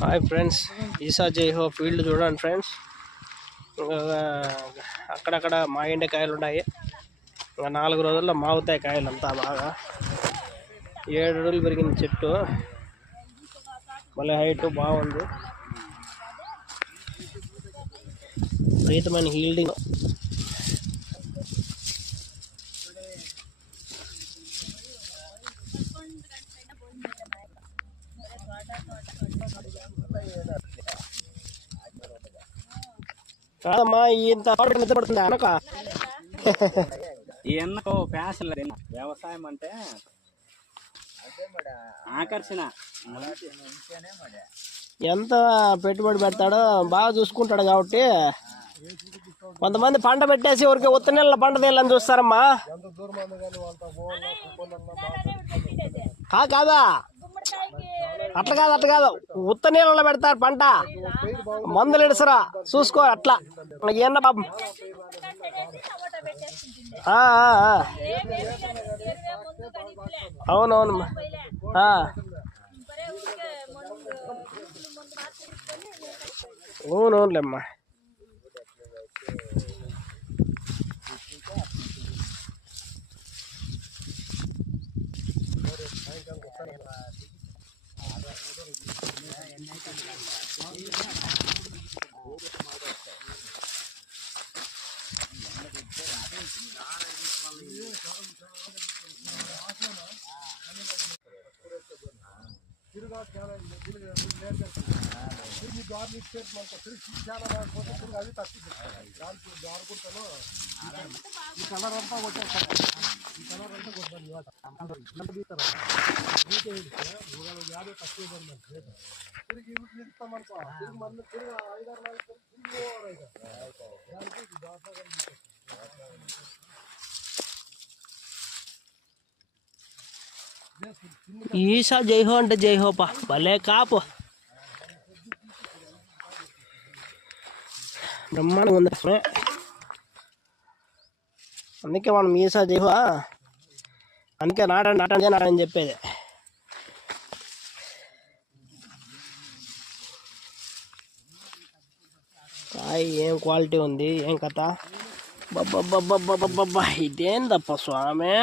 Hi friends, ఈసా జై హో field చూడండి ఫ్రెండ్స్. అక్కడక్కడ మాగిండే కాయలు ఉన్నాయి. ఇంకా 4 రోజుల్లో మాగుతాయి కాయలు అంతా బాగా. 7 అడుగులు పెరిగిన చెట్టు, మళ్ళీ హైట్ బాగుంది. విపరీతమైన హీల్డింగ్. కాదమ్మా, ఇంత నిద్ర పడుతుందా అనక? ఈ ఎన్నకో ఫ్యాషన్ లేదు. వ్యవసాయం అంటే ఆకర్షణ. ఎంత పెట్టుబడి పెడతాడో బాగా చూసుకుంటాడు కాబట్టి. కొంతమంది పంట పెట్టేసి ఊరికి ఉత్త నెలల పంట తీయాలని చూస్తారమ్మా. కాదా, అట్లా కాదు, ఉత్త నీళ్ళలో పెడతారు పంట. మందులు ఇడసరా చూసుకో అట్లా. ఏమన్నా పాపం. అవునవునమ్మా. అవునవునులేమ్మా. ఈసా జైహో అంటే జైహోపా, భలే కాపు, బ్రహ్మాండంగా ఉంది. అందుకే మనం ఈసా జైహో, అందుకే నాటని చెప్పేది. కాయ ఏం క్వాలిటీ ఉంది, ఏం కథ. ఇదేందప్ప స్వామి.